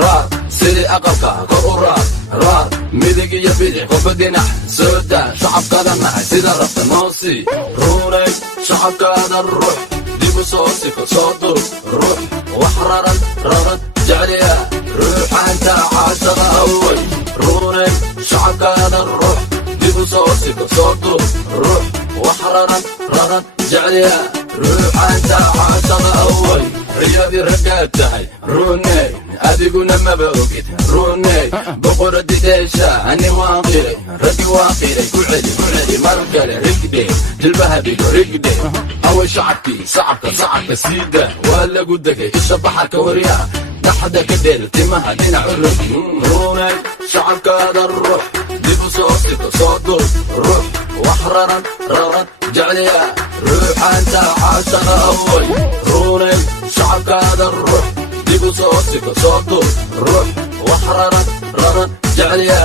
raar sidii aqalka kor u raar midig iyo bidix qofba dhinac soo daa shacabkaada nahay sida rabta noosii runay shacabkaada ruux dib u soo sifo soo dur ruux wax raran jecliya ruuxaanta caashaqa away runay shacabkaada ruux dib u soo sifo soo dur ruux wax raran jecliya ruuxaanta caashaqa away riyadii raggaad tahay runay adiguna maba ogid runay boqoradi dheesha ani waan qiray raggi waan qiray ku celi mar kale rigdhe jilbaha dhigo rigdhe away shacabkii sacabka siida waa lagu degay isha baxarka waryaa dhaxda ka dheel timaha dhinac u rog runay shacabkaada ruux dib u soo sito soo dur ruux wax raran jecliya ruuxaanta caashaqa away runay shacabkaada ruux dib u soo sito soo dur ruux wax raran jecliya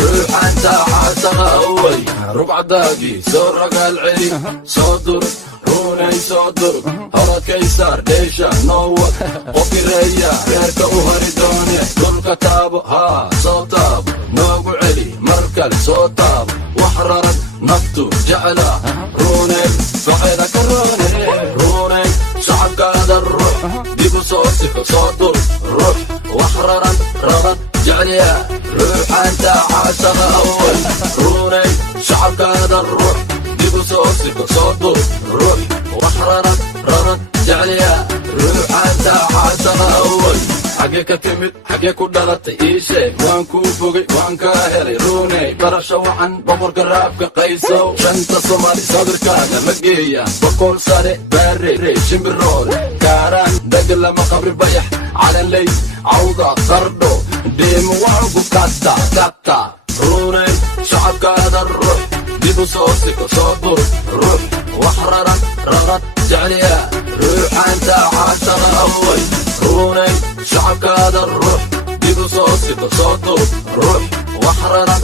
ruuxaanta caashaqa away rugcadaadii soo ragaal celi soo dur runay soo dur horadkaysaar dheesha noowa qofireeya reerka u hari doone dhulka taabo haa soo taabo noogu celi mar kale soo taabo wax raran naftu jecla runay faceeda ka roone runay shacabkaada ruux dib u soo sifo soo dur ruux wax raran jecliya ruuxaanta caashaqa away runay shacabkaada ruux dib u soo sifo soo dur ruux wax raran jecliya ruuxaanta caashaqa away xagee ka timid xagee ku dhalatay ii sheeg waan kuu fogay waan kaa helay runay barasho wacan boqorka raabka qaysow shanta somaali sawirkaaga ma geeyaan boqol sare baare shimbirool kaaraan dagalama qabri bayax calanley cawda qardho deemu waangu kata runay shacabkaada ruux dib u soo siko soo dur ruux wax raran jecliya ruuxaanta caashaqa away runay shacabkaada ruux dib u soo siko soo dur ruux wax raran